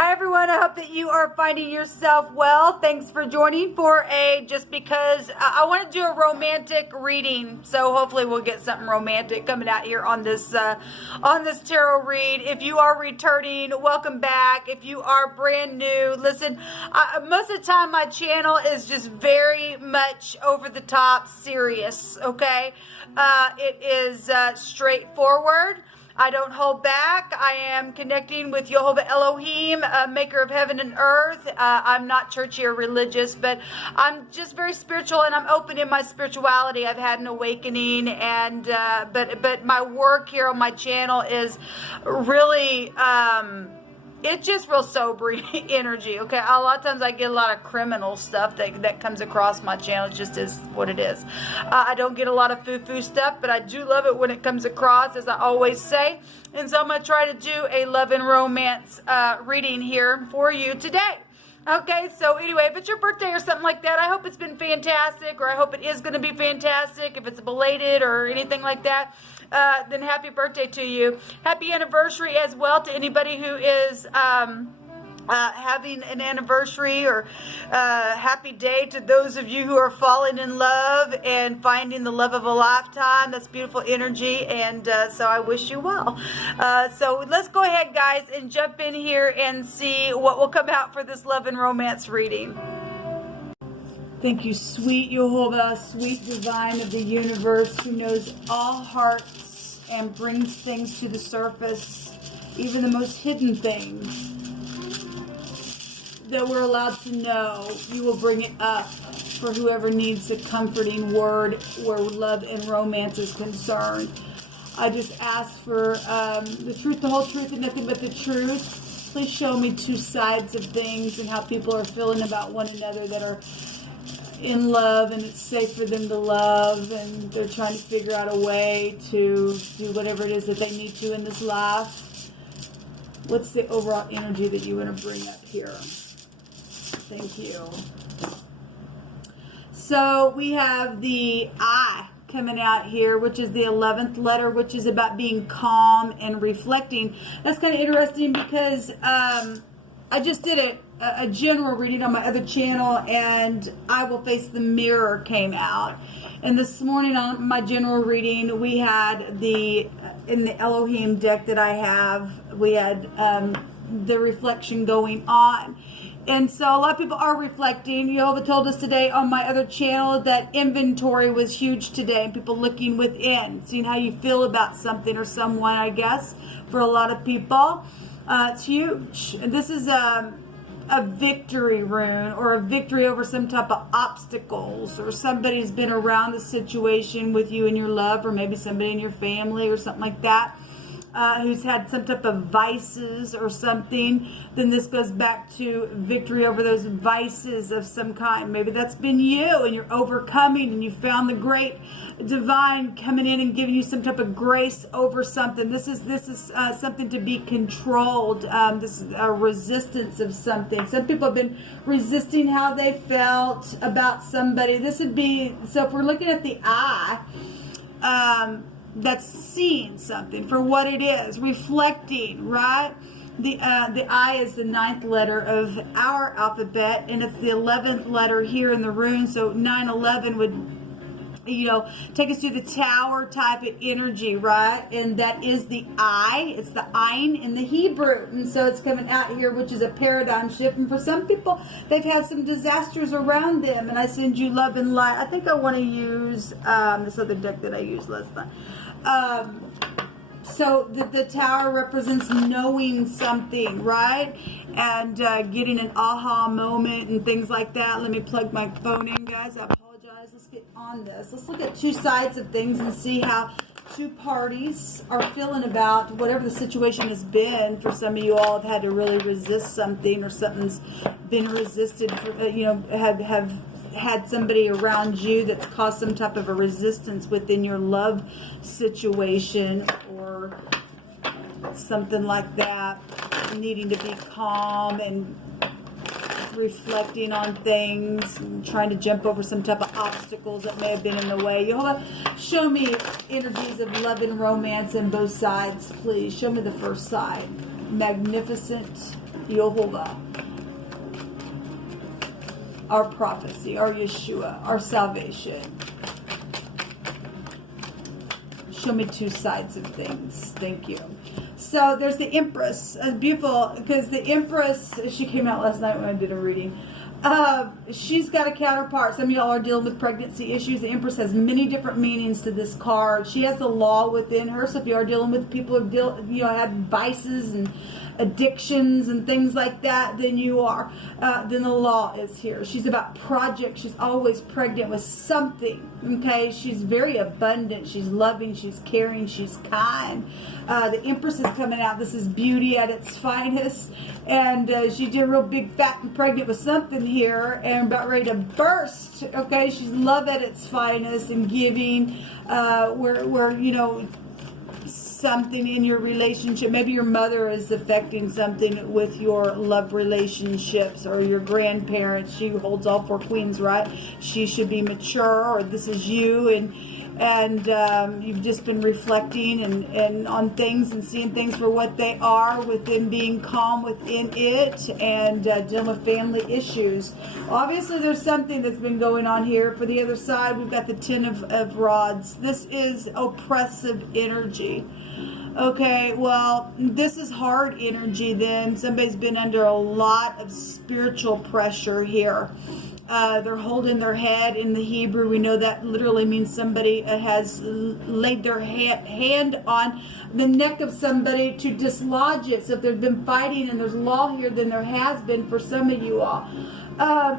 Hi everyone, I hope that you are finding yourself well. Thanks for joining for just because I want to do a romantic reading. So hopefully we'll get something romantic coming out here on this tarot read. If you are returning, welcome back. If you are brand new, listen, most of the time my channel is just very much over the top serious, okay? It is straightforward. I don't hold back. I am connecting with Jehovah Elohim, maker of heaven and earth. I'm not churchy or religious, but I'm just very spiritual, and I'm open in my spirituality. I've had an awakening, and but my work here on my channel is really it's just real sobering energy, okay? A lot of times I get a lot of criminal stuff that comes across my channel. It just is what it is. I don't get a lot of foo-foo stuff, but I do love it when it comes across, as I always say. And so I'm going to try to do a love and romance reading here for you today. Okay, so anyway, if it's your birthday or something like that, I hope it's been fantastic, or I hope it is going to be fantastic. If it's belated or anything like that, then happy birthday to you. Happy anniversary as well to anybody who is having an anniversary, or happy day to those of you who are falling in love and finding the love of a lifetime. That's beautiful energy, and so I wish you well. So let's go ahead, guys, and jump in here and see what will come out for this love and romance reading. Thank you, sweet Jehovah, sweet divine of the universe, who knows all hearts and brings things to the surface, even the most hidden things that we're allowed to know. You will bring it up for whoever needs a comforting word where love and romance is concerned. I just ask for the truth, the whole truth, and nothing but the truth. Please show me two sides of things and how people are feeling about one another that are in love, and it's safe for them to love, and they're trying to figure out a way to do whatever it is that they need to in this life. What's the overall energy that you want to bring up here? Thank you. So we have the I coming out here, which is the 11th letter, which is about being calm and reflecting. That's kind of interesting because I just did a general reading on my other channel, and I Will Face the Mirror came out. And this morning on my general reading, we had in the Elohim deck that I have, we had the reflection going on. And so a lot of people are reflecting. Jehovah told us today on my other channel that inventory was huge today, and people looking within, seeing how you feel about something or someone, I guess, for a lot of people. It's huge. And this is a victory rune, or a victory over some type of obstacles, or somebody's been around the situation with you and your love, or maybe somebody in your family or something like that, who's had some type of vices or something. Then this goes back to victory over those vices of some kind. Maybe that's been you, and you're overcoming, and you found the great divine coming in and giving you some type of grace over something. This is something to be controlled. This is a resistance of something. Some people have been resisting how they felt about somebody. This would be, so if we're looking at the eye, that's seeing something for what it is, reflecting, right? The I is the 9th letter of our alphabet, and it's the 11th letter here in the rune. So 9/11 would, take us to the tower type of energy, right? And that is the I. It's the Ayin in the Hebrew. And so it's coming out here, which is a paradigm shift. And for some people, they've had some disasters around them. And I send you love and light. I think I want to use this other deck that I used last time. So the tower represents knowing something, right? And getting an aha moment and things like that. Let me plug my phone in, guys. I apologize. Let's get on this. Let's look at two sides of things and see how two parties are feeling about whatever the situation has been. For some of you all have had to really resist something, or something's been resisted, for, have had somebody around you that's caused some type of a resistance within your love situation, or something like that, needing to be calm and reflecting on things, and trying to jump over some type of obstacles that may have been in the way. Jehovah, show me energies of love and romance in both sides, please. Show me the first side. magnificent Jehovah, our prophecy, our Yeshua, our salvation. Show me two sides of things. Thank you. So there's the Empress. Beautiful, because the Empress, she came out last night when I did a reading. She's got a counterpart. Some of y'all are dealing with pregnancy issues. The Empress has many different meanings to this card. She has the law within her. So if you are dealing with people who have vices and addictions and things like that, then you are. Then the law is here. She's about projects. She's always pregnant with something. Okay, she's very abundant. She's loving. She's caring. She's kind. The Empress is coming out. This is beauty at its finest, and she's real big, fat, and pregnant with something here, and about ready to burst. Okay, she's love at its finest and giving. Where you know, something in your relationship, maybe your mother is affecting something with your love relationships, or your grandparents. She holds all four queens, right? She should be mature, or this is you, and you've just been reflecting and on things and seeing things for what they are, within being calm within it, and dealing with family issues. Obviously there's something that's been going on here. For the other side, we've got the Ten of Rods. This is oppressive energy. Okay, well, this is hard energy then. Somebody's been under a lot of spiritual pressure here. They're holding their head. In the Hebrew, we know that literally means somebody has laid their hand on the neck of somebody to dislodge it. So if there's been fighting and there's law here, then there has been for some of you all.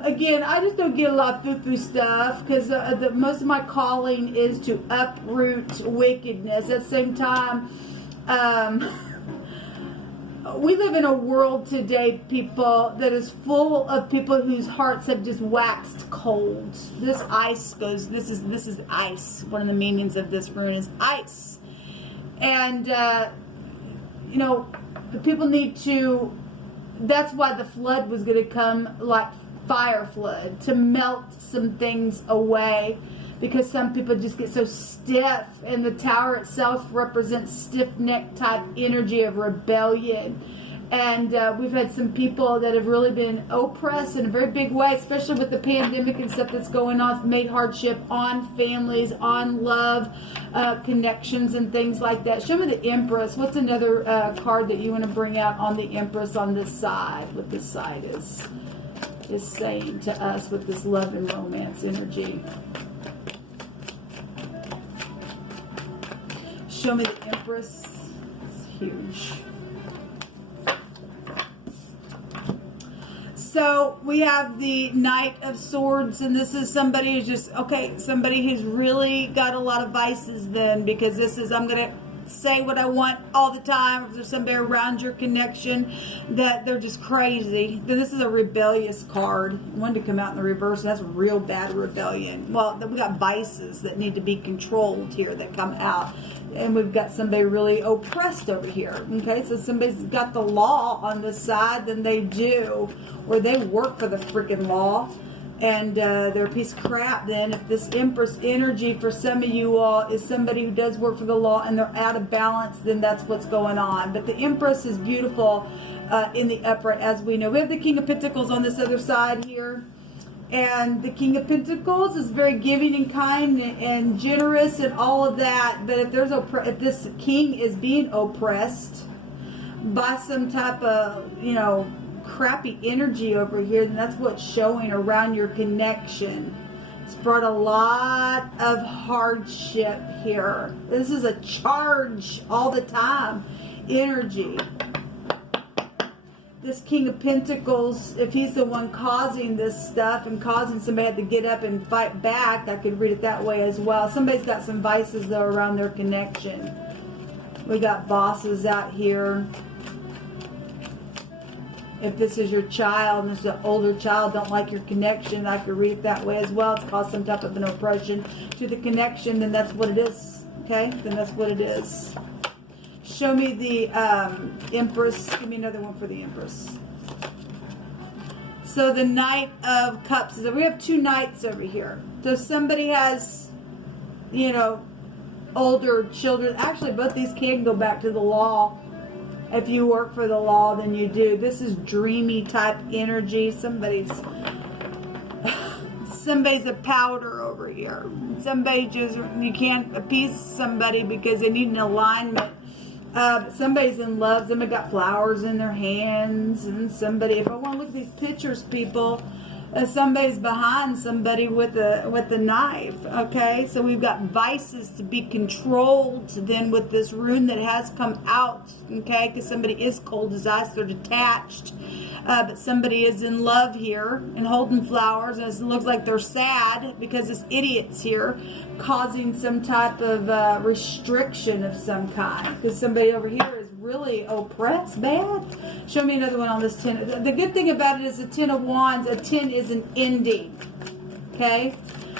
Again, I just don't get a lot of foo-foo stuff, because most of my calling is to uproot wickedness. At the same time, we live in a world today, people, that is full of people whose hearts have just waxed cold. This ice goes, this is ice. One of the meanings of this rune is ice. And, you know, the people need to, that's why the flood was going to come like fire flood, to melt some things away. Because some people just get so stiff, and the tower itself represents stiff-necked type energy of rebellion. And we've had some people that have really been oppressed in a very big way, especially with the pandemic and stuff that's going on. It's made hardship on families, on love, connections, and things like that. Show me the Empress. What's another card that you want to bring out on the Empress on this side? What this side is saying to us with this love and romance energy. Show me the Empress. It's huge. So we have the Knight of Swords, and this is somebody who's just, okay, somebody who's really got a lot of vices then, because this is, I'm going to say what I want all the time. If there's somebody around your connection that they're just crazy, then this is a rebellious card. I wanted to come out in the reverse. That's real bad rebellion. Well, we got vices that need to be controlled here that come out. And we've got somebody really oppressed over here. Okay, so somebody's got the law on this side, then they do, or they work for the freaking law, and they're a piece of crap. Then if this Empress energy for some of you all is somebody who does work for the law and they're out of balance, then that's what's going on. But the Empress is beautiful in the upright, as we know. We have the King of Pentacles on this other side here. And the King of Pentacles is very giving and kind and generous and all of that. But if there's if this king is being oppressed by some type of, you know, crappy energy over here, then that's what's showing around your connection. It's brought a lot of hardship here. This is a charge all the time energy. This King of Pentacles, if he's the one causing this stuff and causing somebody to get up and fight back, I could read it that way as well. Somebody's got some vices, though, around their connection. We got bosses out here. If this is your child, and this is an older child, don't like your connection, I could read it that way as well. It's caused some type of an oppression to the connection, then that's what it is. Okay? Then that's what it is. Show me the Empress. Give me another one for the Empress. So the Knight of Cups. We have two knights over here. So if somebody has, you know, older children. Actually, both these can go back to the law. If you work for the law, then you do. This is dreamy type energy. Somebody's a powder over here. Somebody just, you can't appease somebody because they need an alignment. Somebody's in love. Somebody got flowers in their hands. And somebody, if I want to look at these pictures, people, somebody's behind somebody with a knife. Okay, so we've got vices to be controlled. Then with this rune that has come out, okay, because somebody is cold as ice, they're detached. But somebody is in love here and holding flowers, and it looks like they're sad because this idiot's here causing some type of restriction of some kind, because somebody over here is really oppressed bad. Show me another one on this 10. The good thing about it is the 10 of Wands. A 10 is an ending. Okay,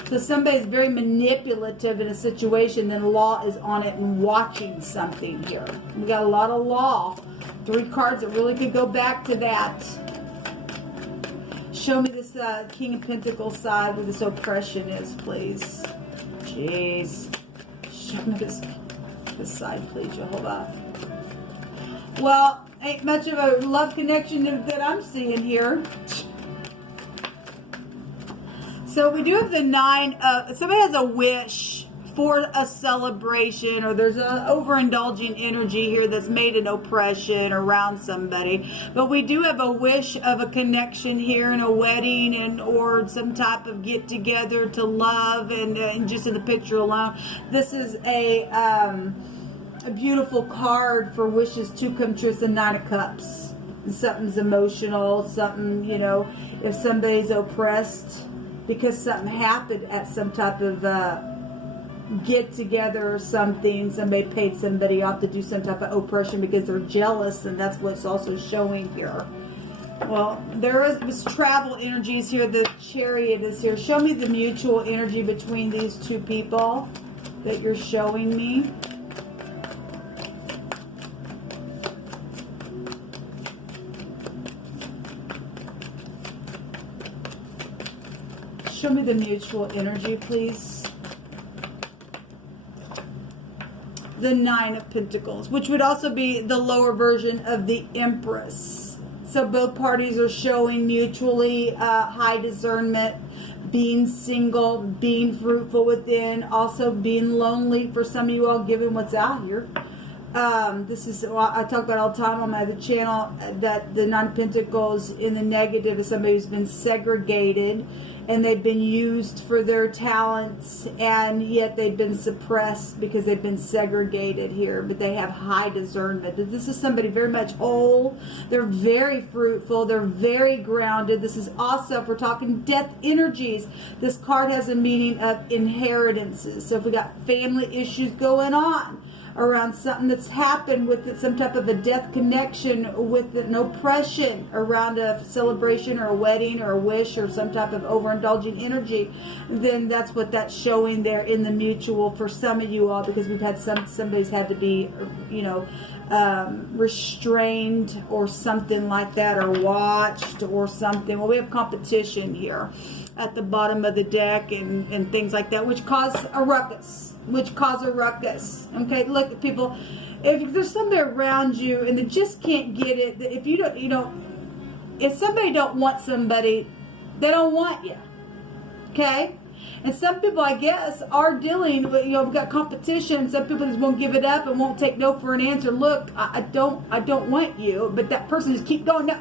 so somebody's very manipulative in a situation, then law is on it and watching something here. We got a lot of law. 3 cards that really could go back to that. Show me this King of Pentacles side where this oppression is, please. Jeez. Show me this side, please, Jehovah. Well, ain't much of a love connection that I'm seeing here. So we do have the 9 of, somebody has a wish for a celebration, or there's an overindulging energy here that's made an oppression around somebody. But we do have a wish of a connection here, and a wedding, and or some type of get together to love, and just in the picture alone, this is a beautiful card for wishes to come true. It's the 9 of Cups. Something's emotional, something, you know, if somebody's oppressed because something happened at some type of get together or something, somebody paid somebody off to do some type of oppression because they're jealous, and that's what's also showing here. Well, there is travel energies here. The Chariot is here. Show me the mutual energy between these two people that you're showing me. Show me the mutual energy, please. The 9 of Pentacles, which would also be the lower version of the Empress. So both parties are showing mutually high discernment, being single, being fruitful within, also being lonely for some of you all, given what's out here. This is, I talk about all the time on my other channel, that the 9 of Pentacles in the negative is somebody who's been segregated, and they've been used for their talents, and yet they've been suppressed because they've been segregated here, but they have high discernment. This is somebody very much whole. They're very fruitful. They're very grounded. This is also, if we're talking death energies, this card has a meaning of inheritances. So if we got family issues going on around something that's happened with it, some type of a death connection with an oppression around a celebration or a wedding or a wish or some type of overindulging energy, then that's what that's showing there in the mutual for some of you all, because we've had somebody's had to be, you know, restrained or something like that, or watched or something. Well, we have competition here at the bottom of the deck and things like that, which cause a ruckus. Okay, look, people, if there's somebody around you and they just can't get it, if you don't, you know, if somebody don't want somebody, they don't want you. Okay? And some people, I guess, are dealing with, you know, we've got competition. Some people just won't give it up and won't take no for an answer. Look, I don't want you, but that person just keep going. No,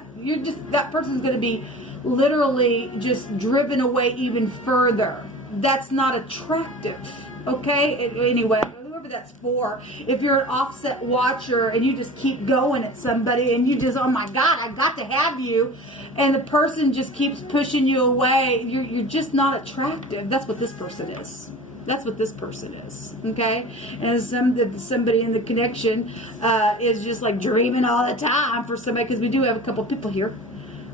that person's going to be literally just driven away even further. That's not attractive. Okay? Anyway, whoever that's for, if you're an offset watcher and you just keep going at somebody and you just, oh my God, I got to have you, and the person just keeps pushing you away, you're just not attractive. That's what this person is. That's what this person is. Okay? And somebody in the connection is just like dreaming all the time for somebody, because we do have a couple people here.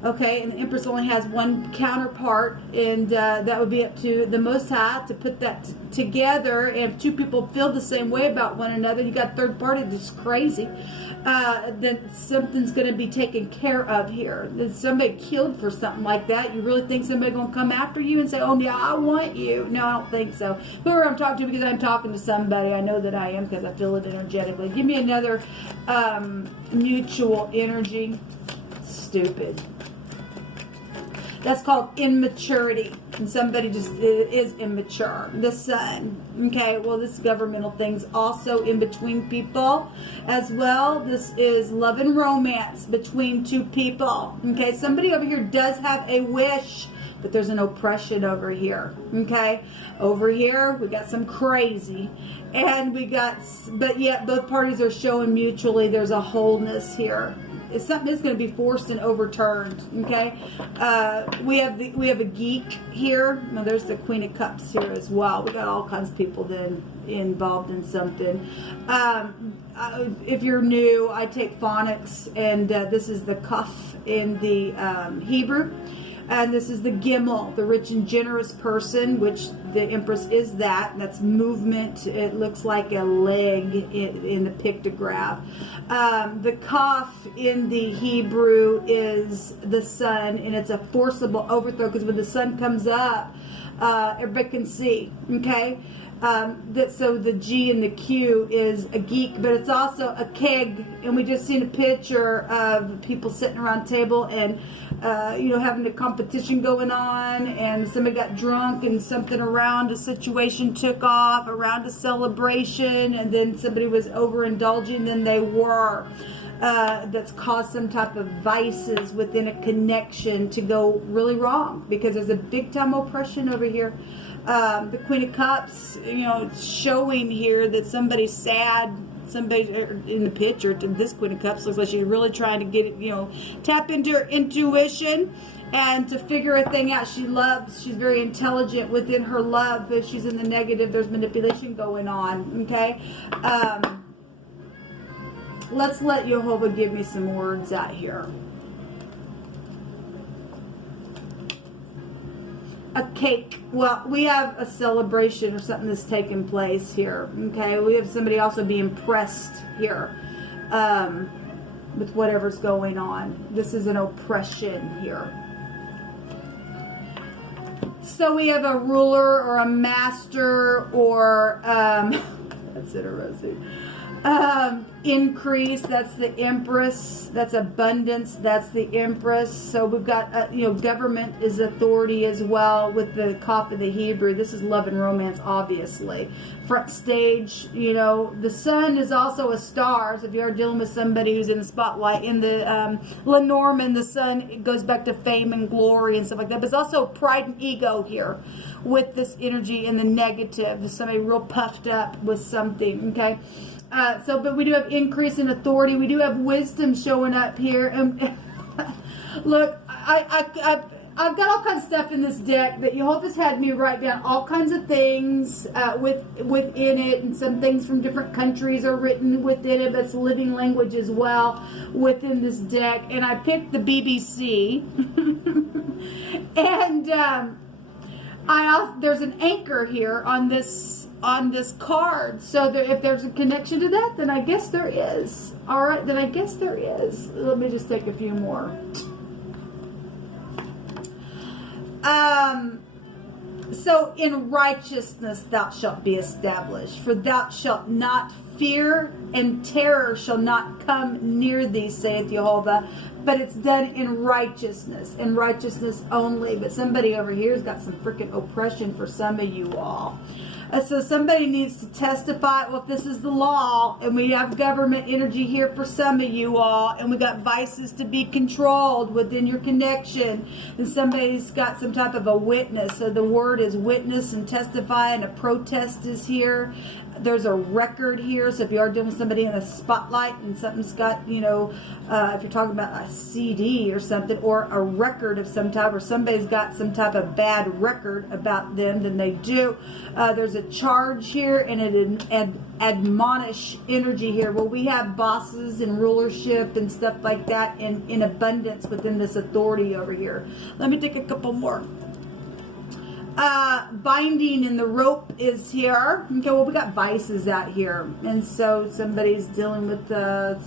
Okay, and the Empress only has one counterpart, and that would be up to the Most High to put that together. And if two people feel the same way about one another, you got third party that's crazy. then something's going to be taken care of here. If somebody killed for something like that, you really think somebody going to come after you and say, oh yeah, I want you? No, I don't think so. Whoever I'm talking to, because I'm talking to somebody, I know that I am because I feel it energetically. Give me another mutual energy. Stupid. That's called immaturity. And somebody just is immature. The sun. Okay, well, this governmental thing's also in between people as well. This is love and romance between two people. Okay, somebody over here does have a wish, but there's an oppression over here. Okay, over here we got some crazy. And we got, but yet both parties are showing mutually there's a wholeness here. It's something that's going to be forced and overturned. Okay, we have a geek here. Now there's the Queen of Cups here as well. We got all kinds of people then involved in something. If you're new, I take phonics, and this is the Kaf in the Hebrew. And this is the Gimel, the rich and generous person, which the Empress is that. And that's movement. It looks like a leg in the pictograph. The Kaf in the Hebrew is the sun, and it's a forcible overthrow, because when the sun comes up, everybody can see. Okay? So the G and the Q is a geek, but it's also a keg. And we just seen a picture of people sitting around a table and having a competition going on, and somebody got drunk and something around a situation took off, around a celebration, and then somebody was overindulging, then they were. That's caused some type of vices within a connection to go really wrong, because there's a big time oppression over here. The Queen of Cups, it's showing here that somebody's sad. Somebody in the picture, this Queen of Cups looks like she's really trying to get it, tap into her intuition and to figure a thing out. She's very intelligent within her love. If she's in the negative, there's manipulation going on. Okay. Let's let Jehovah give me some words out here. A cake. Well, we have a celebration or something that's taking place here. Okay, we have somebody also being pressed here with whatever's going on. This is an oppression here. So we have a ruler or a master or that's interesting. Increase, that's the Empress. That's abundance, that's the Empress. So we've got government is authority as well with the Kaf of the Hebrew. This is love and romance, obviously. Front stage, the sun is also a star. So if you are dealing with somebody who's in the spotlight, in the Lenormand, the sun, it goes back to fame and glory and stuff like that. But it's also pride and ego here with this energy in the negative. Somebody real puffed up with something, okay? But we do have increase in authority. We do have wisdom showing up here. And look, I've got all kinds of stuff in this deck that Jehovah's had me write down all kinds of things within it, and some things from different countries are written within it, but it's living language as well within this deck. And I picked the BBC, and there's an anchor here on this card, so if there's a connection to that, then I guess there is. All right, then I guess there is. Let me just take a few more. So in righteousness thou shalt be established, for thou shalt not fear, and terror shall not come near thee, saith Jehovah. But it's done in righteousness only. But somebody over here has got some freaking oppression for some of you all. So somebody needs to testify, well, if this is the law, and we have government energy here for some of you all, and we got vices to be controlled within your connection, and somebody's got some type of a witness. So the word is witness and testify, and a protest is here. There's a record here. So if you are dealing with somebody in a spotlight and something's got, if you're talking about a CD or something, or a record of some type, or somebody's got some type of bad record about them, then they do. There's a charge here and an admonish energy here. Well, we have bosses and rulership and stuff like that in abundance within this authority over here. Let me take a couple more. binding and the rope is here. Okay, well, we got vices out here. And so somebody's dealing with,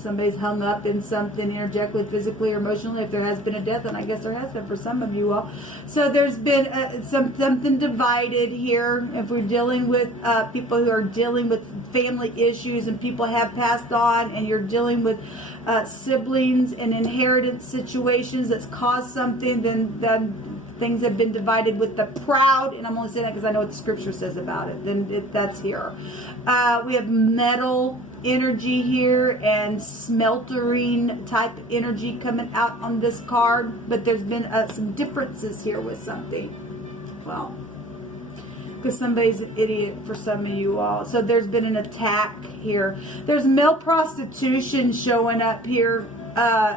somebody's hung up in something energetically, physically, or emotionally. If there has been a death, and I guess there has been for some of you all. So there's been something divided here. If we're dealing with people who are dealing with family issues and people have passed on, and you're dealing with siblings and inheritance situations that's caused something, then things have been divided with the proud, and I'm only saying that because I know what the scripture says about it. Then that's here. We have metal energy here and smeltering type energy coming out on this card, but there's been some differences here with something. Well, because somebody's an idiot for some of you all. So there's been an attack here. There's male prostitution showing up here.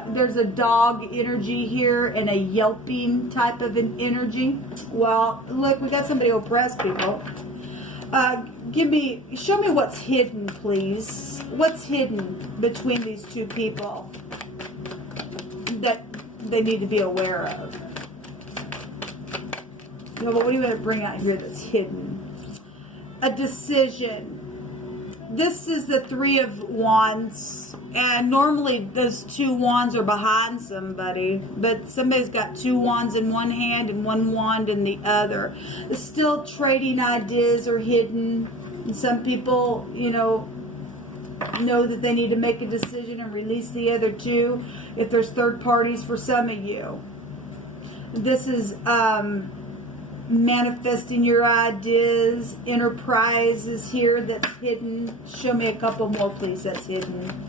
There's a dog energy here and a yelping type of an energy. Well, look, we got somebody oppressed, people. Show me what's hidden, please. What's hidden between these two people that they need to be aware of? Well, what do you want to bring out here that's hidden? A decision. This is the Three of Wands, and normally those two wands are behind somebody, but somebody's got two wands in one hand and one wand in the other. Still trading ideas are hidden, and some people, know that they need to make a decision and release the other two if there's third parties for some of you. This is manifesting your ideas. Enterprise is here that's hidden. Show me a couple more, please, that's hidden.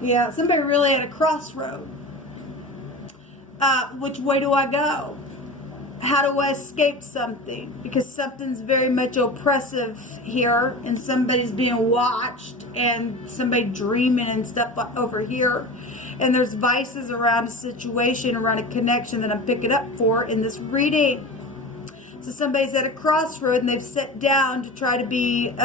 Yeah, somebody really at a crossroad. Which way do I go? How do I escape something? Because something's very much oppressive here, and somebody's being watched, and somebody dreaming and stuff over here. And there's vices around a situation, around a connection that I'm picking up for in this reading. So somebody's at a crossroad and they've sat down to try to be, in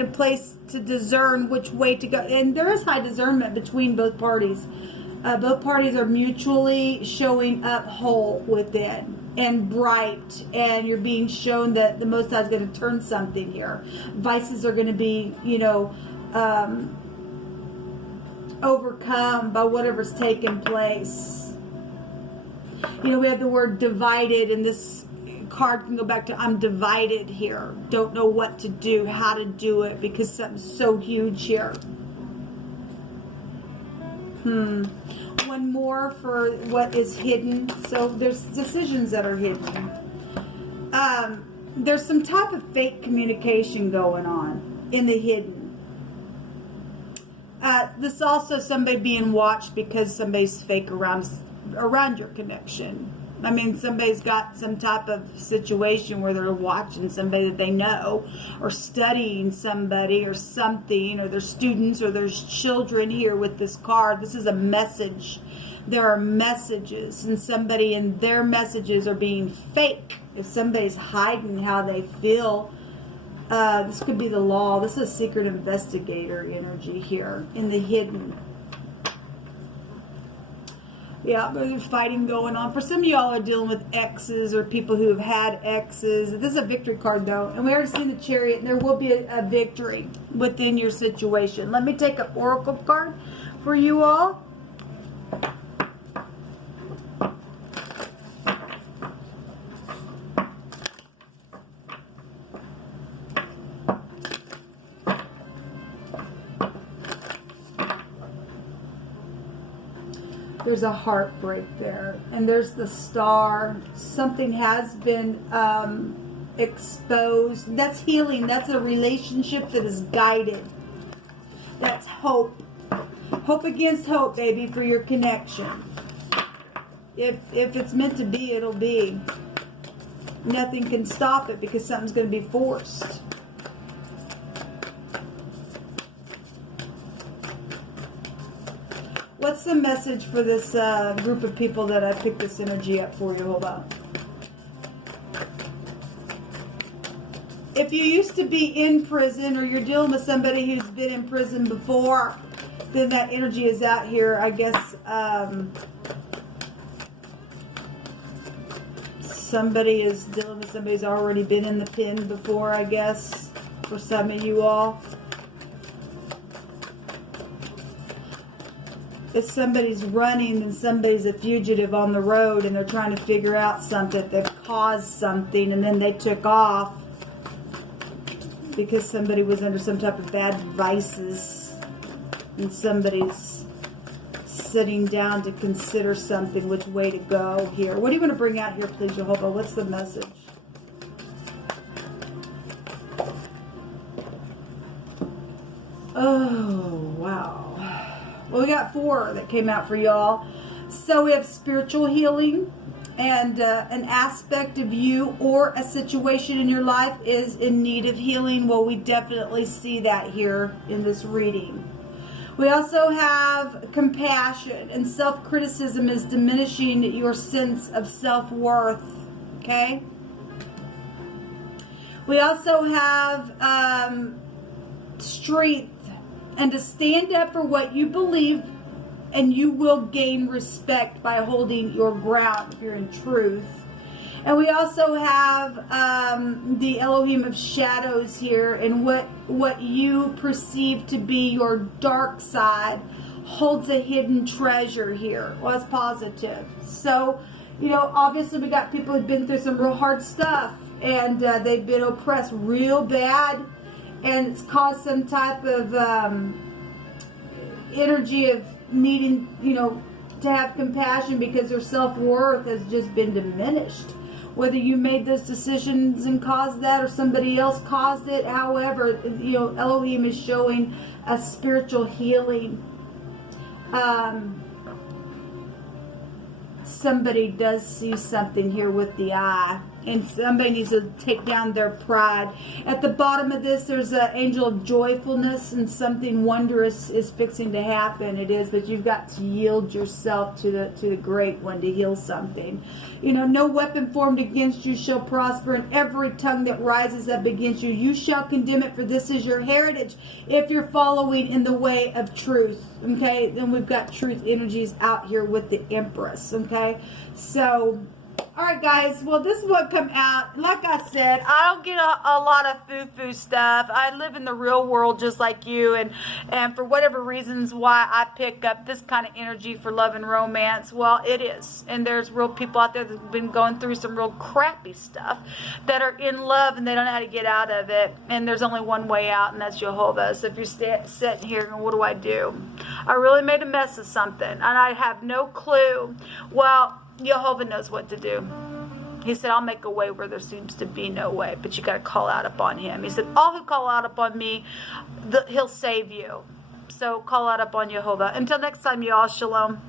a place to discern which way to go. And there is high discernment between both parties. Both parties are mutually showing up whole within and bright, and you're being shown that the Most High is going to turn something here. Vices are going to be, overcome by whatever's taken place. We have the word divided, and this card can go back to I'm divided here. Don't know what to do, how to do it, because something's so huge here. One more for what is hidden. So there's decisions that are hidden. There's some type of fake communication going on in the hidden. This also somebody being watched because somebody's fake around your connection. I mean, somebody's got some type of situation where they're watching somebody that they know, or studying somebody or something, or there's students or there's children here with this card. This is a message. There are messages, and somebody in their messages are being fake. If somebody's hiding how they feel, this could be the law. This is secret investigator energy here in the hidden. Yeah, there's fighting going on. For some of y'all are dealing with exes or people who have had exes. This is a victory card, though. And we already seen the Chariot, and there will be a victory within your situation. Let me take an oracle card for you all. There's a heartbreak there, and there's the Star. Something has been exposed. That's healing. That's a relationship that is guided. That's hope. Hope against hope, baby, for your connection. If it's meant to be, it'll be. Nothing can stop it because something's going to be forced. What's the message for this group of people that I picked this energy up for you? Hold on. If you used to be in prison, or you're dealing with somebody who's been in prison before, then that energy is out here. I guess somebody is dealing with somebody who's already been in the pen before, I guess, for some of you all. If somebody's running and somebody's a fugitive on the road and they're trying to figure out something that caused something, and then they took off because somebody was under some type of bad vices, and somebody's sitting down to consider something, which way to go here. What do you want to bring out here, please, Jehovah? What's the message? Oh, wow. Well, we got 4 that came out for y'all. So we have spiritual healing, and an aspect of you or a situation in your life is in need of healing. Well, we definitely see that here in this reading. We also have compassion, and self-criticism is diminishing your sense of self-worth. Okay? We also have strength, and to stand up for what you believe, and you will gain respect by holding your ground if you're in truth. And we also have the Elohim of shadows here, and what you perceive to be your dark side holds a hidden treasure here. Well, it's positive. So, you know, obviously we got people who've been through some real hard stuff, and they've been oppressed real bad, and it's caused some type of energy of needing, you know, to have compassion because their self-worth has just been diminished. Whether you made those decisions and caused that or somebody else caused it, however, you know, Elohim is showing a spiritual healing. Somebody does see something here with the eye, and somebody needs to take down their pride. At the bottom of this, there's an angel of joyfulness, and something wondrous is fixing to happen. It is, but you've got to yield yourself to the great one to heal something. You know, no weapon formed against you shall prosper, and every tongue that rises up against you, you shall condemn it, for this is your heritage if you're following in the way of truth. Okay, then we've got truth energies out here with the Empress. Okay, so alright guys, well this is what come out. Like I said, I don't get a lot of foo-foo stuff. I live in the real world just like you, and for whatever reasons why I pick up this kind of energy for love and romance, well it is. And there's real people out there that have been going through some real crappy stuff that are in love and they don't know how to get out of it. And there's only one way out, and that's Jehovah. So if you're sitting here and what do? I really made a mess of something and I have no clue. Well, Jehovah knows what to do. He said, I'll make a way where there seems to be no way, but you got to call out upon him. He said, all who call out upon me, he'll save you. So call out upon Jehovah. Until next time, y'all, shalom.